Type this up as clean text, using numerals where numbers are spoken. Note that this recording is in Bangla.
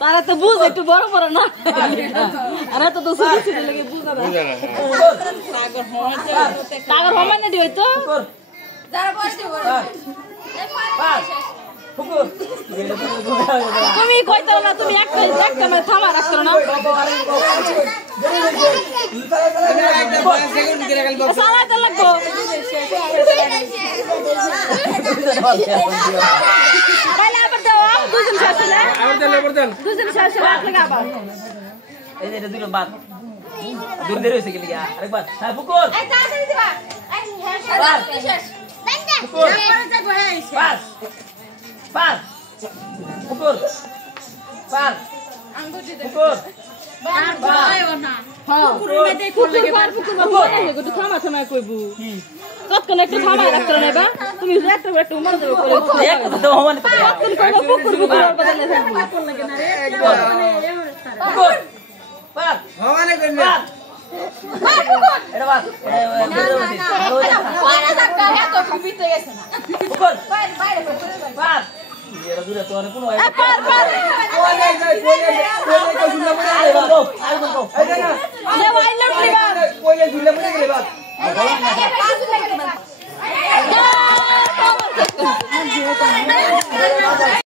তারা তো বুঝ একটু বড় বড় না আরে তো সুরি সুরি লাগে বুঝা না সাগর হোমানে দিও তো যারা বসতে বড় তুমি কইতো না তুমি একটা না থামা রাখছো না সালাতে লাগবো তাহলে আবার দাও দুজন শেষ না আবার দেন দুজন শেষ লাগা আবার এই যে দুটো বাদ দূর দেরি হইছে কি লাগা আরেকবার হ্যাঁ ফুকুর এই তাড়াতাড়ি দিবা এই শেষ দেন দেন পরে যাবো এই পাস পাস ফুকুর পাস ফুকুর আর ভাইও না হ্যাঁ ফুকুর মধ্যে কোন লাগে ফুকুর একটু থামা থামা কইবু কি কতক্ষণ একটু থামা রাখছো না বা তুমি একটা উমর দেব করে এক তো হমান তো ফুকুর বদলে থাকবো কোন লাগে না রে ফুকুর পাস হমানে কইনা ফুকুর এটা বাস পারা থাকা এত কমিতে গেছে না ফুকুর বাইরে পাস এরা দূরে তো অনেক কোনো পার পার কোলে ঝুলে পড়ে গেলে বাপ আই বলবো ले वाइल्ड लिबा কোলে ঝুলে পড়ে গেলে বাপ